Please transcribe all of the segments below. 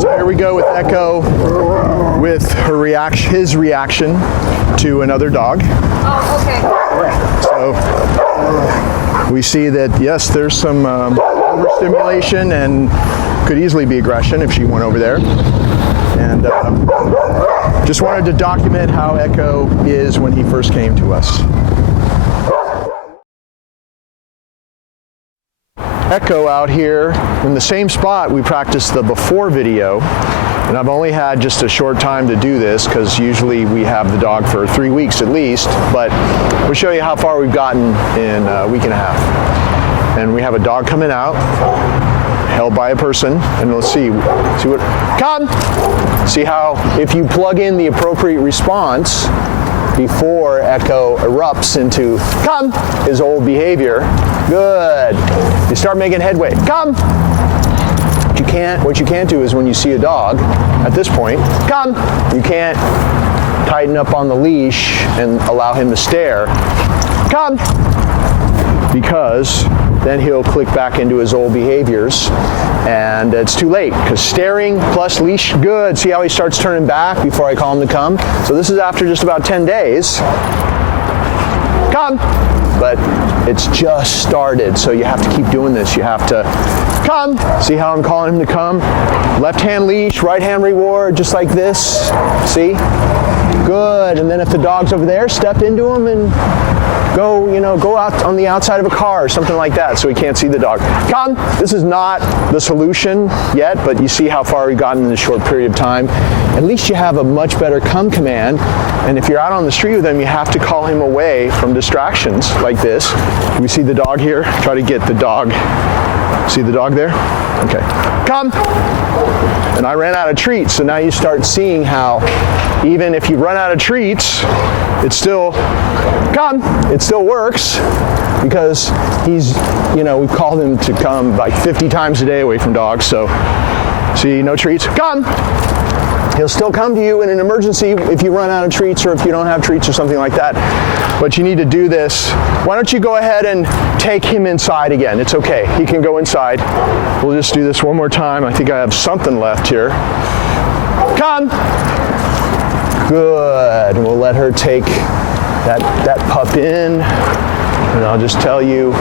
So here we go with Echo with his reaction to another dog. Oh, okay. So we see that, yes, there's some overstimulation and could easily be aggression if she went over there. And just wanted to document how Echo is when he first came to us. Echo out here in the same spot we practiced the before video, and I've only had just a short time to do this because usually we have the dog for 3 weeks at least, but we'll show you how far we've gotten in a week and a half. And we have a dog coming out held by a person, and let's see what, come! See how if you plug in the appropriate response before Echo erupts into come, his old behavior, good. You start making headway, come. What you can't do is when you see a dog at this point, come, you can't tighten up on the leash and allow him to stare, come, because then he'll click back into his old behaviors and it's too late because staring plus leash, good. See how he starts turning back before I call him to come? So this is after just about 10 days. Come. But it's just started, so you have to keep doing this. You have to come. See how I'm calling him to come? Left hand leash, right hand reward, just like this. See? Good. And then if the dog's over there, step into him and go out on the outside of a car or something like that so he can't see the dog. Come. This is not the solution yet, but you see how far we've gotten in a short period of time. At least you have a much better come command. And if you're out on the street with him, you have to call him away from distractions like this. Do we see the dog here? Try to get the dog. See the dog there? Okay. Come. And I ran out of treats, so now you start seeing how even if you run out of treats, it still works because we've called him to come like 50 times a day away from dogs. So see, no treats, come. He'll still come to you in an emergency if you run out of treats or if you don't have treats or something like that. But you need to do this. Why don't you go ahead and take him inside again? It's okay. He can go inside. We'll just do this one more time. I think I have something left here. Come. Good. And we'll let her take that pup in. And I'll just tell you,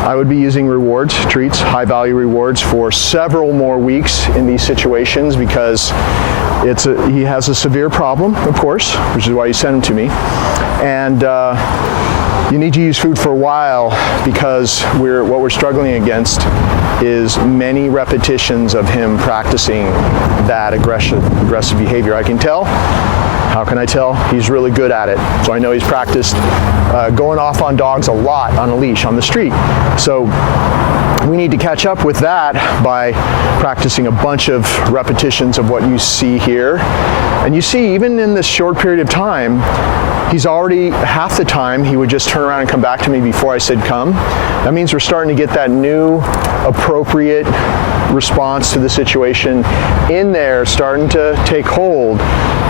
I would be using rewards, treats, high value rewards for several more weeks in these situations because he has a severe problem, of course, which is why you sent him to me. And you need to use food for a while because what we're struggling against is many repetitions of him practicing that aggressive behavior. I can tell. How can I tell? He's really good at it. So I know he's practiced going off on dogs a lot on a leash on the street. So we need to catch up with that by practicing a bunch of repetitions of what you see here. And you see, even in this short period of time, he's already, half the time, he would just turn around and come back to me before I said come. That means we're starting to get that new, appropriate response to the situation in there, starting to take hold.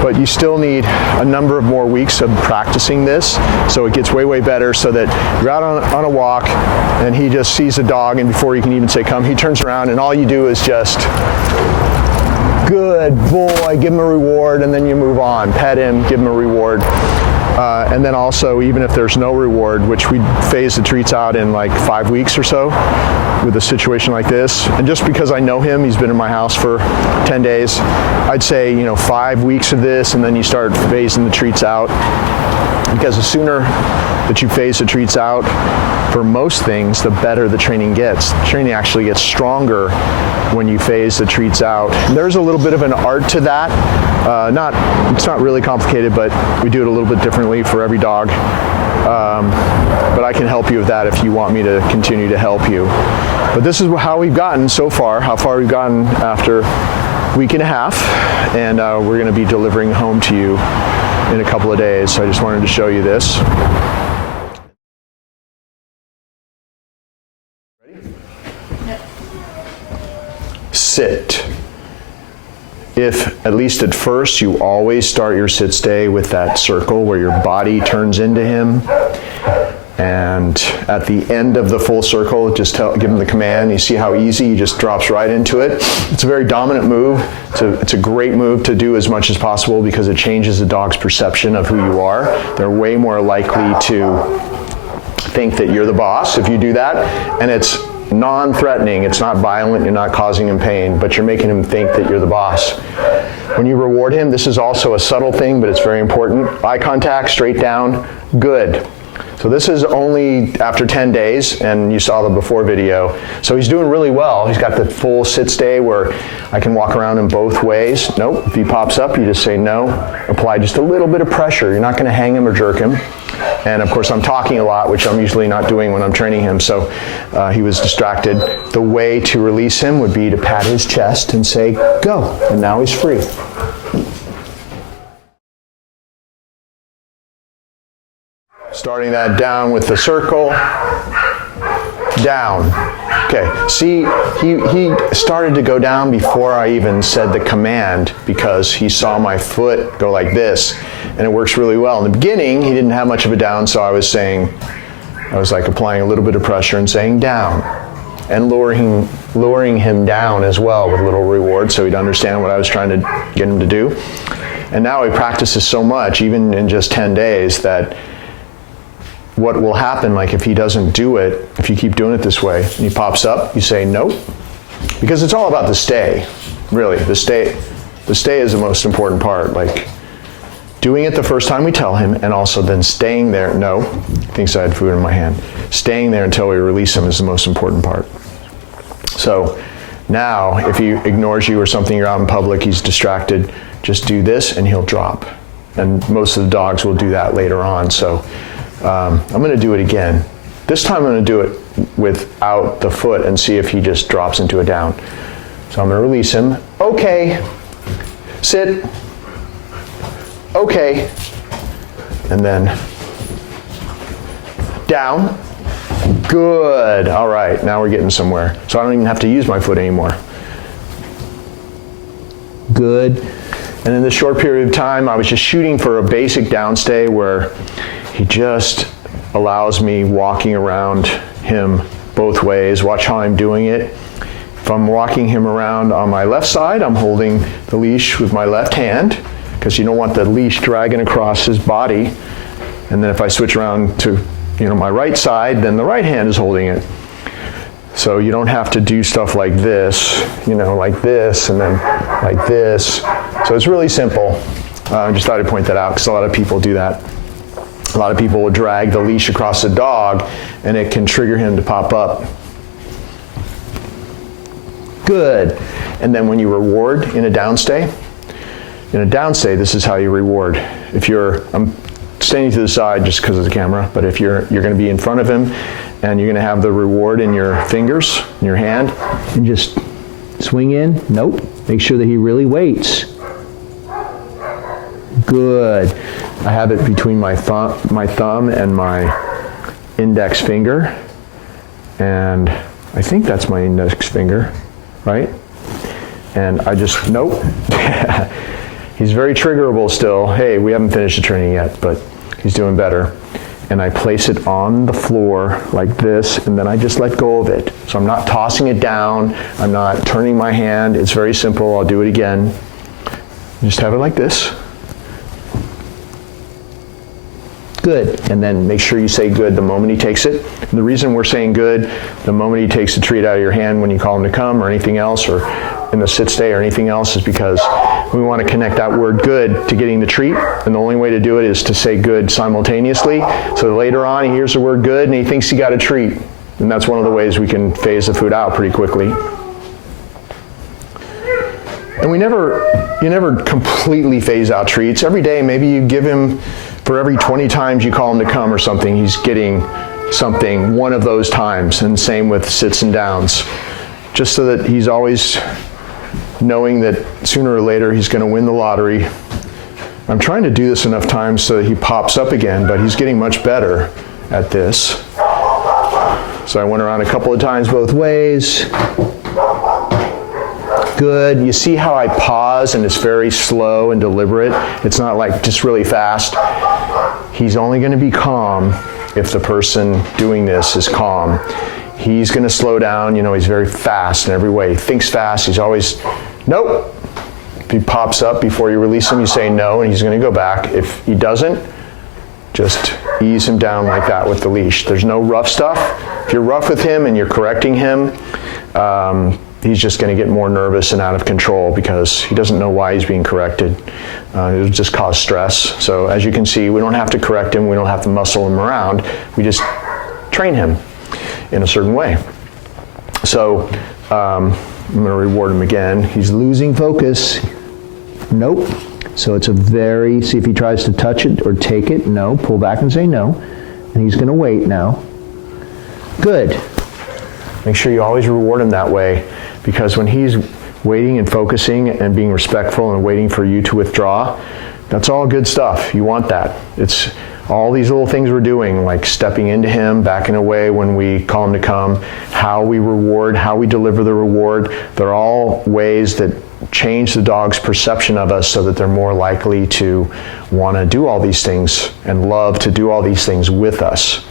But you still need a number of more weeks of practicing this so it gets way, way better so that you're out on a walk and he just sees a dog and before you can even say come, he turns around and all you do is just, good boy, give him a reward and then you move on. Pet him, give him a reward. And then also, even if there's no reward, which we phase the treats out in like 5 weeks or so with a situation like this. And just because I know him, he's been in my house for 10 days, I'd say, 5 weeks of this and then you start phasing the treats out. Because the sooner that you phase the treats out for most things, the better the training gets. The training actually gets stronger when you phase the treats out. There's a little bit of an art to that. It's not really complicated, but we do it a little bit differently for every dog. But I can help you with that if you want me to continue to help you. But this is how we've gotten so far, how far we've gotten after a week and a half, and we're going to be delivering home to you in a couple of days. So I just wanted to show you this. Ready? Sit. If, at least at first, you always start your sit stay with that circle where your body turns into him, And at the end of the full circle, just give him the command. You see how easy, he just drops right into it. It's a very dominant move. It's a great move to do as much as possible because it changes the dog's perception of who you are. They're way more likely to think that you're the boss if you do that. And it's non-threatening, it's not violent, you're not causing him pain, but you're making him think that you're the boss. When you reward him, this is also a subtle thing, but it's very important. Eye contact, straight down, good. So this is only after 10 days, and you saw the before video. So he's doing really well. He's got the full sit stay where I can walk around him both ways. Nope, if he pops up, you just say no. Apply just a little bit of pressure. You're not gonna hang him or jerk him. And of course, I'm talking a lot, which I'm usually not doing when I'm training him, so he was distracted. The way to release him would be to pat his chest and say, go, and now he's free. Starting that down with the circle, down. Okay, see, he started to go down before I even said the command because he saw my foot go like this, and it works really well. In the beginning, he didn't have much of a down, so I was like applying a little bit of pressure and saying down, and luring him down as well with a little reward so he'd understand what I was trying to get him to do. And now he practices so much, even in just 10 days, that what will happen, like if he doesn't do it, if you keep doing it this way, and he pops up, you say nope, because it's all about the stay, really. The stay is the most important part, like doing it the first time we tell him, and also then staying there. No, he thinks I had food in my hand. Staying there until we release him is the most important part. So now, if he ignores you or something, you're out in public, he's distracted, just do this and he'll drop. And most of the dogs will do that later on. So I'm going to do it again. This time I'm going to do it without the foot and see if he just drops into a down. So I'm going to release him. Okay. Sit. Okay. And then down. Good. All right. Now we're getting somewhere. So I don't even have to use my foot anymore. Good. And in this short period of time, I was just shooting for a basic downstay where he just allows me walking around him both ways. Watch how I'm doing it. If I'm walking him around on my left side, I'm holding the leash with my left hand because you don't want the leash dragging across his body. And then if I switch around to my right side, then the right hand is holding it. So you don't have to do stuff like this, like this and then like this. So it's really simple. I just thought I'd point that out because a lot of people do that. A lot of people will drag the leash across the dog and it can trigger him to pop up. Good. And then when you reward in a downstay, this is how you reward. I'm standing to the side just because of the camera, but if you're going to be in front of him and you're going to have the reward in your fingers, in your hand, and just swing in. Nope. Make sure that he really waits. Good. I have it between my thumb and my index finger, and I think that's my index finger, right? And I just, nope. He's very triggerable still. Hey, we haven't finished the training yet, but he's doing better. And I place it on the floor like this, and then I just let go of it. So I'm not tossing it down, I'm not turning my hand. It's very simple. I'll do it again. Just have it like this. Good. And then make sure you say good the moment he takes it. And the reason we're saying good the moment he takes the treat out of your hand when you call him to come or anything else, or in the sit stay or anything else, is because we want to connect that word good to getting the treat. And the only way to do it is to say good simultaneously. So later on he hears the word good and he thinks he got a treat. And that's one of the ways we can phase the food out pretty quickly. And you never completely phase out treats. Every day maybe you give him, for every 20 times you call him to come or something, he's getting something one of those times. And same with sits and downs. Just so that he's always knowing that sooner or later he's going to win the lottery. I'm trying to do this enough times so that he pops up again, but he's getting much better at this. So I went around a couple of times both ways. Good. You see how I pause and it's very slow and deliberate? It's not like just really fast. He's only going to be calm if the person doing this is calm. He's going to slow down. You know, he's very fast in every way. He thinks fast. He's always, nope. If he pops up before you release him, you say no, and he's going to go back. If he doesn't, just ease him down like that with the leash. There's no rough stuff. If you're rough with him and you're correcting him, he's just going to get more nervous and out of control because he doesn't know why he's being corrected. It'll just cause stress. So as you can see, we don't have to correct him. We don't have to muscle him around. We just train him in a certain way. So I'm going to reward him again. He's losing focus. Nope. So it's a very, see if he tries to touch it or take it, no, pull back and say no. And he's going to wait now. Good. Make sure you always reward him that way, because when he's waiting and focusing and being respectful and waiting for you to withdraw, that's all good stuff. You want that. It's all these little things we're doing, like stepping into him, backing away when we call him to come, how we reward, how we deliver the reward. They're all ways that change the dog's perception of us so that they're more likely to want to do all these things and love to do all these things with us.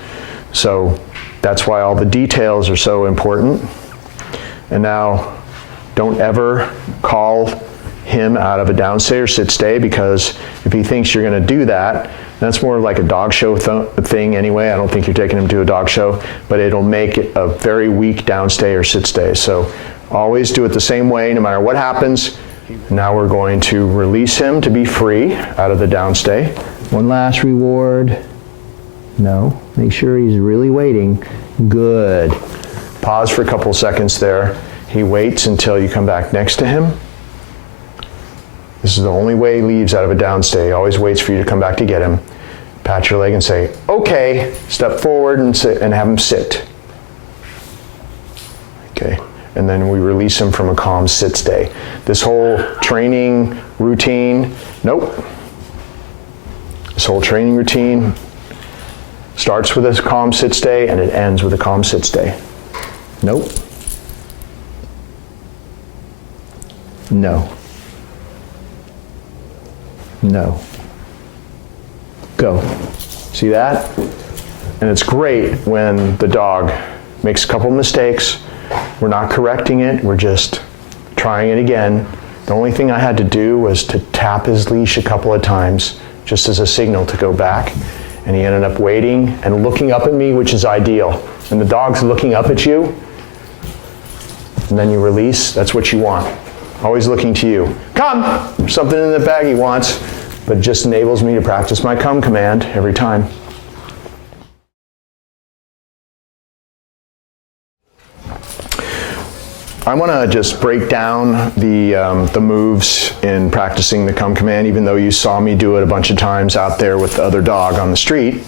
So that's why all the details are so important. And now, don't ever call him out of a downstay or sit stay, because if he thinks you're going to do that, that's more like a dog show thing anyway. I don't think you're taking him to a dog show, but it'll make it a very weak downstay or sit stay. So always do it the same way, no matter what happens. Now we're going to release him to be free out of the downstay. One last reward. No, make sure he's really waiting. Good. Pause for a couple seconds there. He waits until you come back next to him. This is the only way he leaves out of a downstay. He always waits for you to come back to get him. Pat your leg and say, okay, step forward and sit, and have him sit. Okay, and then we release him from a calm sit stay. This whole training routine, nope. This whole training routine starts with a calm sit stay and it ends with a calm sit stay. Nope. No. No. Go. See that? And it's great when the dog makes a couple mistakes. We're not correcting it. We're just trying it again. The only thing I had to do was to tap his leash a couple of times just as a signal to go back. And he ended up waiting and looking up at me, which is ideal. When the dog's looking up at you, and then you release, that's what you want. Always looking to you. Come! There's something in the bag he wants, but it just enables me to practice my come command every time. I want to just break down the moves in practicing the come command, even though you saw me do it a bunch of times out there with the other dog on the street.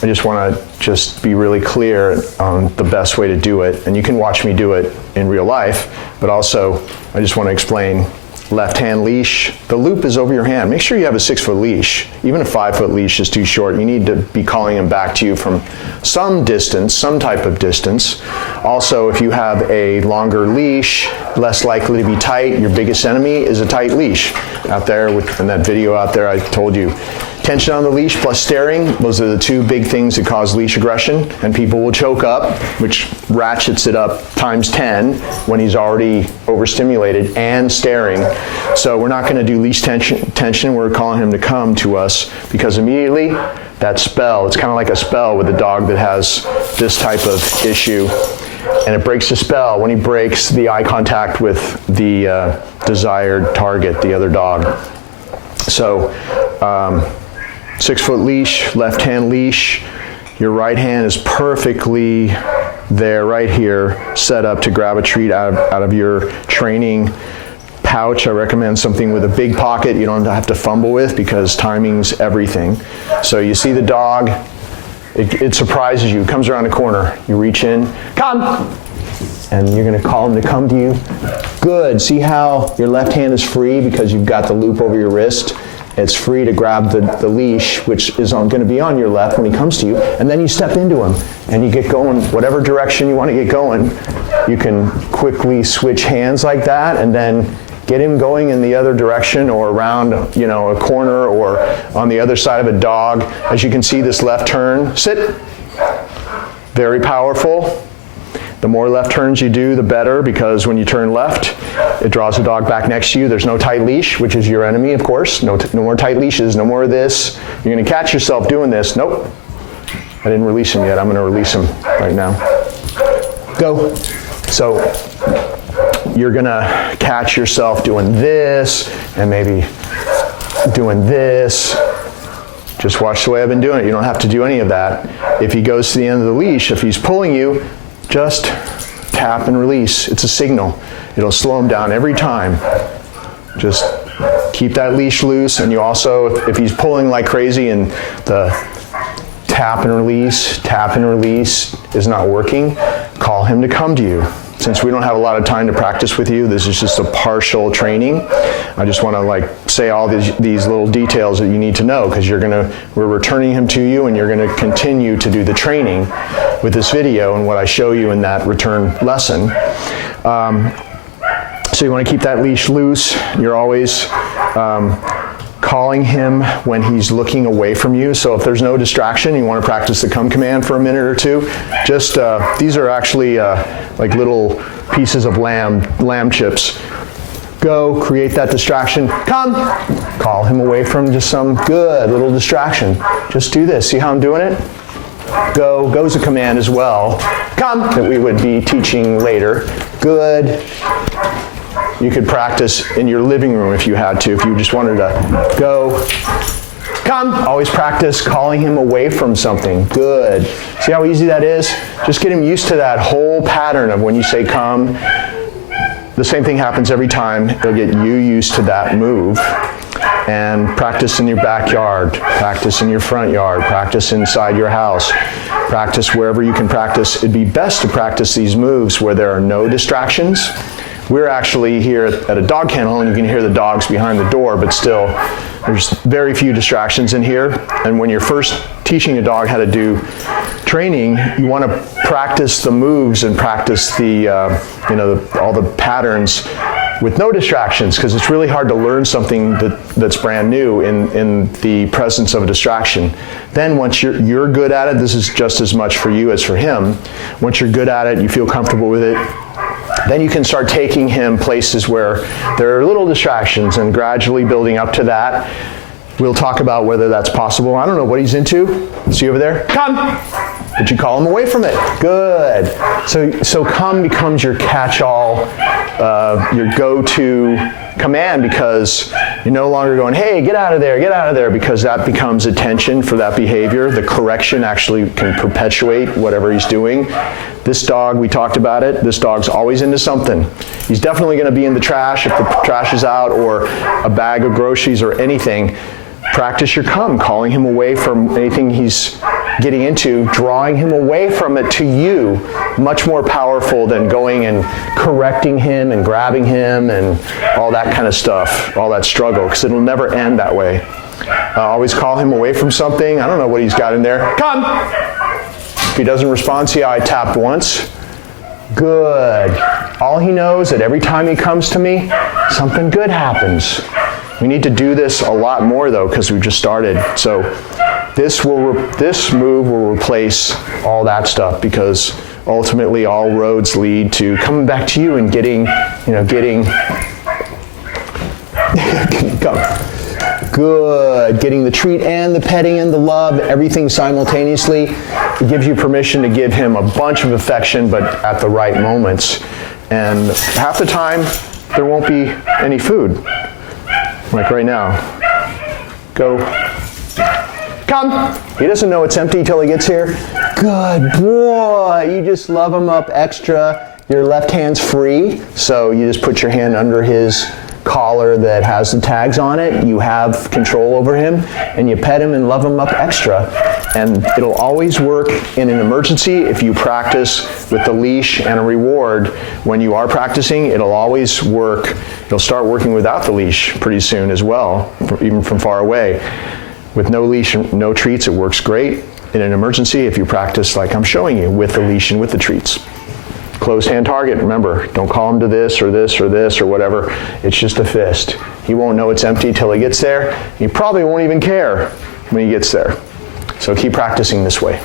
I just want to just be really clear on the best way to do it. And you can watch me do it in real life, but also I just want to explain left hand leash. The loop is over your hand. Make sure you have a 6-foot leash. Even a 5-foot leash is too short. You need to be calling him back to you from some distance, some type of distance. Also, if you have a longer leash, less likely to be tight. Your biggest enemy is a tight leash. Out there, in that video out there, I told you, tension on the leash plus staring, those are the two big things that cause leash aggression, and people will choke up, which ratchets it up times 10 when he's already overstimulated and staring. So we're not going to do leash tension. We're calling him to come to us, because immediately that spell, it's kind of like a spell with a dog that has this type of issue, and it breaks the spell when he breaks the eye contact with the desired target, the other dog. So 6-foot leash, left hand leash. Your right hand is perfectly there, right here, set up to grab a treat out of your training pouch. I recommend something with a big pocket you don't have to fumble with, because timing's everything. So you see the dog, it surprises you. It comes around the corner. You reach in, come! And you're going to call him to come to you. Good. See how your left hand is free because you've got the loop over your wrist? It's free to grab the leash, which is going to be on your left when he comes to you, and then you step into him and you get going whatever direction you want to get going. You can quickly switch hands like that and then get him going in the other direction, or around, a corner, or on the other side of a dog. As you can see, this left turn, sit, very powerful. The more left turns you do, the better, because when you turn left, it draws the dog back next to you. There's no tight leash, which is your enemy, of course. No more tight leashes, no more of this. You're going to catch yourself doing this. Nope. I didn't release him yet. I'm going to release him right now. Go. So you're going to catch yourself doing this and maybe doing this. Just watch the way I've been doing it. You don't have to do any of that. If he goes to the end of the leash, if he's pulling you, just tap and release. It's a signal. It'll slow him down every time. Just keep that leash loose. And you also, if he's pulling like crazy and the tap and release is not working, call him to come to you. Since we don't have a lot of time to practice with you, this is just a partial training. I just want to say all these little details that you need to know, because we're returning him to you, and you're going to continue to do the training with this video and what I show you in that return lesson. So you want to keep that leash loose. You're always calling him when he's looking away from you. So if there's no distraction, you want to practice the come command for a minute or two. Just these are actually like little pieces of lamb chips. Go, create that distraction. Come. Call him away from just some good little distraction. Just do this. See how I'm doing it? Go. Go's a command as well. Come, that we would be teaching later. Good. You could practice in your living room if you had to, if you just wanted to go. Come. Always practice calling him away from something. Good. See how easy that is? Just get him used to that whole pattern of when you say come. The same thing happens every time. He'll get you used to that move. And practice in your backyard, practice in your front yard, practice inside your house, practice wherever you can practice. It'd be best to practice these moves where there are no distractions. We're actually here at a dog kennel, and you can hear the dogs behind the door, but still, there's very few distractions in here. And when you're first teaching a dog how to do training, you want to practice the moves and practice the, all the patterns with no distractions, because it's really hard to learn something that's brand new in the presence of a distraction. Then once you're good at it, this is just as much for you as for him. Once you're good at it, you feel comfortable with it, then you can start taking him places where there are little distractions and gradually building up to that. We'll talk about whether that's possible. I don't know what he's into. See over there? Come! But you call him away from it. Good. So come becomes your catch-all, your go-to command, because you're no longer going, hey, get out of there, because that becomes attention for that behavior. The correction actually can perpetuate whatever he's doing. This dog, we talked about it, this dog's always into something. He's definitely going to be in the trash if the trash is out, or a bag of groceries or anything. Practice your come, calling him away from anything he's getting into, drawing him away from it to you. Much more powerful than going and correcting him and grabbing him and all that kind of stuff, all that struggle, because it'll never end that way. Always call him away from something. I don't know what he's got in there. Come! If he doesn't respond, see how I tapped once? Good. All he knows that every time he comes to me, something good happens. We need to do this a lot more, though, because we just started. So this move will replace all that stuff, because ultimately all roads lead to coming back to you and getting good, getting the treat and the petting and the love, everything simultaneously. It gives you permission to give him a bunch of affection, but at the right moments. And half the time, there won't be any food. Like right now. Go. Come. He doesn't know it's empty till he gets here. Good boy. You just love him up extra. Your left hand's free, so you just put your hand under his collar that has the tags on it. You have control over him, and you pet him and love him up extra. And it'll always work in an emergency if you practice with the leash and a reward. When you are practicing, it'll always work. It'll start working without the leash pretty soon as well, even from far away. With no leash and no treats, it works great in an emergency if you practice like I'm showing you, with the leash and with the treats. Closed hand target, remember, don't call him to this or this or this or whatever. It's just a fist. He won't know it's empty till he gets there. He probably won't even care when he gets there. So keep practicing this way.